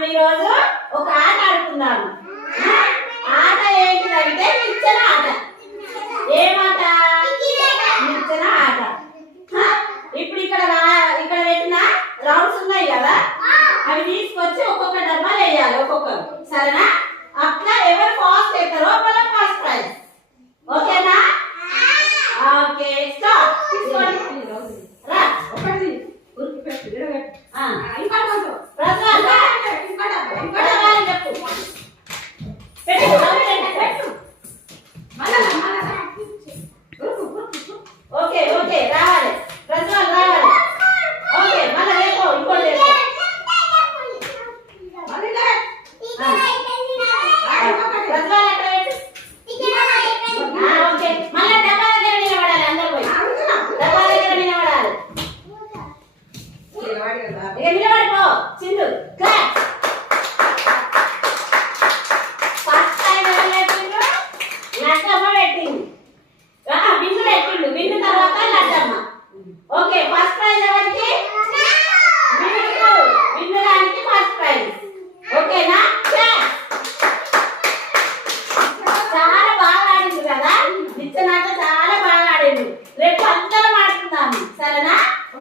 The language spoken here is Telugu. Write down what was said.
మనం ఈరోజు ఒక ఆట ఆడుకుందాము. ఆట ఏంటిదంటే నిచ్చెన ఆట. ఏమాట? నిచ్చెన ఆట. ఇప్పుడు ఇక్కడ పెట్టిన రౌండ్స్ ఉన్నాయి కదా, అవి తీసుకొచ్చి ఒక్కొక్క డబ్బా వేయాలి ఒక్కొక్కరు, సరేనా? అట్లా ఎవరు ఫాస్ట్ అవుతారో వాళ్ళకి ఫస్ట్ ప్రైజ్. ఓకేనా? Okay start. రా ఒకటి ఓకే ఓకే రావాలి, ప్రజ్వల్ రావాలి. ఓకే మళ్ళీ రేపు ఇంకోటి ప్రజ్వల్ ఎక్కడ పెట్టు. ఓకే మళ్ళీ డబ్బా దగ్గర నిలబడాలి, అందరు పోయి డబ్బా దగ్గర నిలబడాలి. నిలబడిపో చిందు. ఫస్ట్ టైం ఎవరు పెట్టిండ్రు? లడ్డమ్మ పెట్టింది. బిందు పెట్టిండు, బిందు తర్వాత లడ్డమ్మ. ఓకే